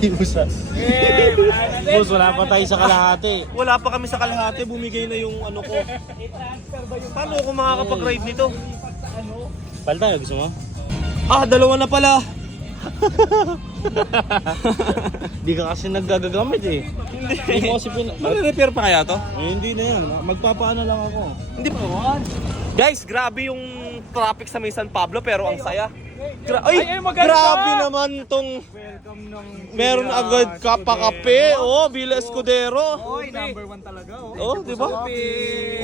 Iusa. Yeah, Boss, wala pa tayo sa kalahati. Ah, wala pa kami sa kalahati. Bumigay na yung ano ko. Paano ako makakapag-ride nito? Pal tayo, gusto mo? Ah, dalawa na pala. Hindi ka kasi nagagagamit eh. Hindi. Hindi Mag- repair pa kaya to? hindi na yan. Magpapaano lang ako. Hindi pa. Guys, grabe yung traffic sa May San Pablo pero ang saya. Gra- Ay, ay, ay grabe naman tong Meron na agad kapakape oh, Bila Escudero Oy, number one talaga Oo, oh. oh di ba?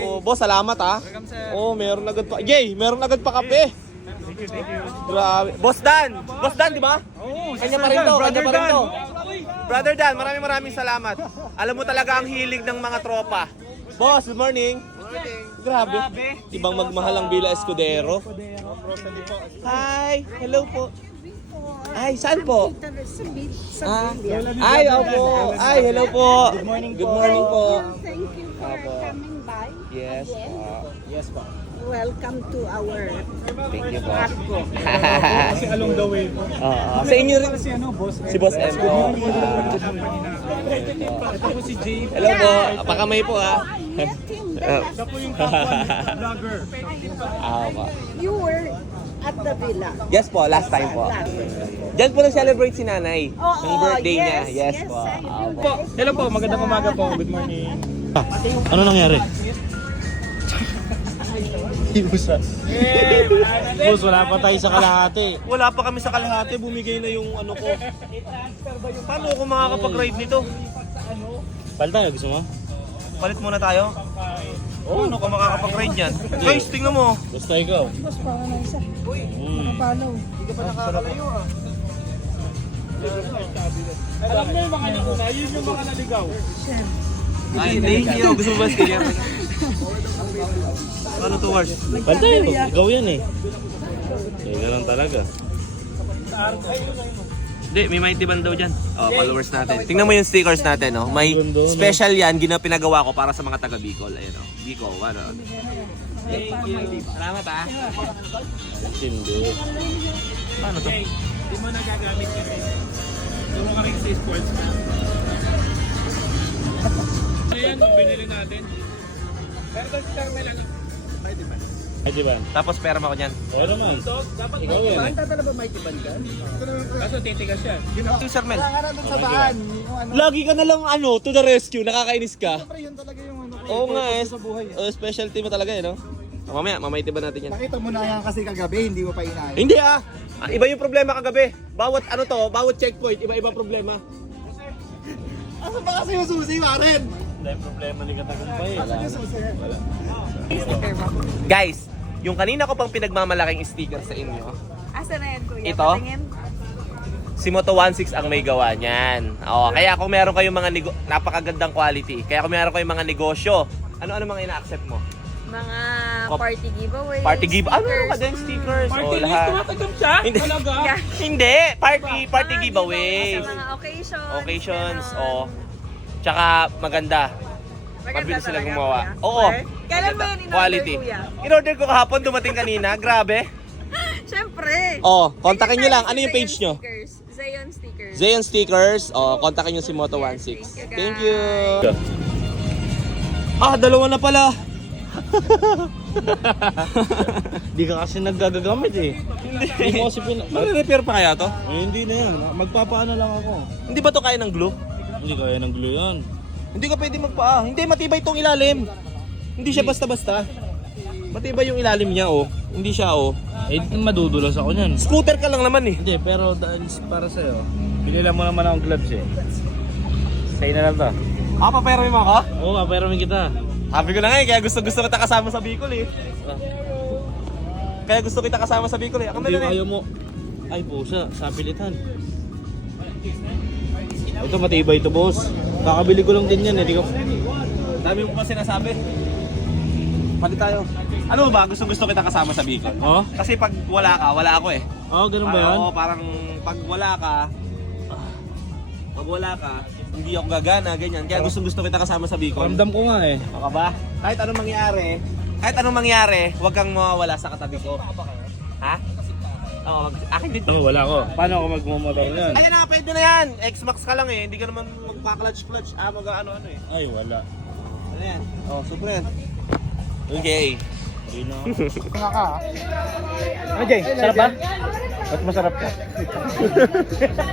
Oh, boss, salamat ah bila, bila. oh, meron agad pa Yay, meron agad pa kape Grabe Boss Dan Boss Dan, di diba? oh, ba? Oo, kanya pa rin daw Kanya pa rin daw bro. Brother Dan, maraming maraming salamat Alam mo talaga ang hilig ng mga tropa Boss, good morning Good morning Grabe Ibang magmahal ang Bila Escudero Escudero Hi, hello po. Ay, saan po? Ay, ah, po. Po. po. Ay, hello po. Good morning po. Good morning po. Thank you, thank you for ah, coming by. Yes. Uh, yes, po welcome to our Thank, Thank you, boss. Kasi along the way. Sa inyo rin. Si ano, boss? Si boss M. Ito po si Jay. Yeah. Po. Hi, Hello po. Oh. Pakamay po ha. Ako You were at the villa. Yes po, uh, last time po. Diyan po na-celebrate si nanay. Oo, oh, birthday yes, niya. Yes, po. Hello po, magandang umaga po. Good morning. Ano nangyari? kilo siya. yeah, Boss, wala pa tayo sa kalahati. Ah, wala pa kami sa kalahati. Bumigay na yung ano ko. Paano ako makakapag-ride nito? Pal tayo, gusto mo? Palit muna tayo. Oh, ano ka makakapag-ride yan? Okay. Guys, tingnan mo. Basta ikaw. Mas para na isa. Uy, mm. nakapalaw. Hindi ka pa nakakalayo ah. Alam mo yung mga nakuna, yun yung mga naligaw. Ay, thank you. Gusto mo ba Paano to wash? Pantay, ikaw yan eh. Hindi lang talaga. Hindi, may mighty band daw dyan. Oh, followers natin. Tingnan mo yung stickers natin, no? May special yan, ginawa ginapinagawa ko para sa mga taga Bicol. Ayun, no? Bicol, ano? Thank you. Salamat, ha? Sindi. Paano to? Hindi mo nagagamit kasi. Turo ka rin sa sports. Ayan, binili natin. Pero kung si Carmel, ano? Mighty Band. Mighty Band. Tapos pera mo ko niyan. Pera man. So, dapat Ikaw Mighty Band. Tatala ba Mighty Band ka? Kaso titigas yan. Ito, Sir Mel. Kaya sa baan. Lagi ka nalang ano, to the rescue. Nakakainis ka. Siyempre, yun talaga yung ano. Oo nga eh. Sa buhay, eh. mo talaga eh, no? Oh, mamaya, mamaya ba natin yan. Nakita mo na yan kasi kagabi, hindi mo pa inaayos. Hindi ah! Iba yung problema kagabi. Bawat ano to, bawat checkpoint, iba-iba problema. Asa ba kasi yung susi, Maren? Guys, oh, yung kanina ko pang pinagmamalaking sticker sa inyo. Asa na yan, kuya? Ito? Si Moto16 ang may gawa niyan. Oh, kaya kung meron kayong mga napakagandang quality, kaya kung meron kayong mga negosyo, ano-ano mga ina-accept mo? Mga party giveaway. Party give Ano yung kadang stickers? Party oh, lahat. list, tumatagam siya? Hindi. Talaga? Hindi. Party, party giveaway. Sa mga occasions. Occasions, o. Oh. Tsaka maganda. Mabilis sila gumawa. Oo. Kailan ba yan in-order, Kuya? In-order ko kahapon, dumating kanina. Grabe. Siyempre. Oo. Oh, kontakin nyo lang. Si ano yung Zayon page stickers. nyo? Zion Stickers. Zion Stickers. Oo. Oh, kontakin nyo si Moto16. Thank, Thank, you. Ah, dalawa na pala. Hindi ka kasi nagagagamit eh. hindi. Hindi mo si Pinot. Mag-repair pa kaya to? Ay, hindi na yan. Magpapaano lang ako. Hindi ba to kaya ng glue? Hindi kaya ng glue yan. Hindi ka pwede magpaa. Hindi, matibay itong ilalim. Hindi siya basta-basta. Matibay yung ilalim niya, oh. Hindi siya, oh. Eh, madudulas ako niyan. Scooter ka lang naman, eh. Hindi, pero dahil para sa'yo. Pinila mo naman ang gloves, eh. Sa'yo na lang to. Ah, papayaramin mo ako? Oo, oh, papayaramin kita. Happy ko lang, eh. Kaya gusto-gusto kita kasama sa Bicol, eh. Kaya gusto kita kasama sa Bicol, eh. Ako na lang, eh. Hindi, ayaw mo. Ay, po, sa, sa ito matibay ito boss. Kakabili ko lang din yan. Eh. Ko... Dami mo pa sinasabi. Pali tayo. Ano ba? Gusto gusto kita kasama sa Bicol. Oh? Kasi pag wala ka, wala ako eh. oh, ganun parang ba yun? Oh, parang pag wala ka, pag wala ka, hindi ako gagana, ganyan. Kaya gusto gusto kita kasama sa Bicol. Ramdam ko nga eh. Baka ba? Kahit anong mangyari, kahit anong mangyari, huwag kang mawawala sa katabi ko. Ha? Oo, mag- akin dito. oh, wala ko. Paano ako magmumotor okay. nun? Ayun na, pwede na yan. X-Max ka lang eh. Hindi ka naman magpa-clutch-clutch. Ah, mga ano ano eh. Ay, wala. Ano yan? oh, super yan. Okay. Hindi na. Ano, Jay? Sarap ba? Ba't masarap ka?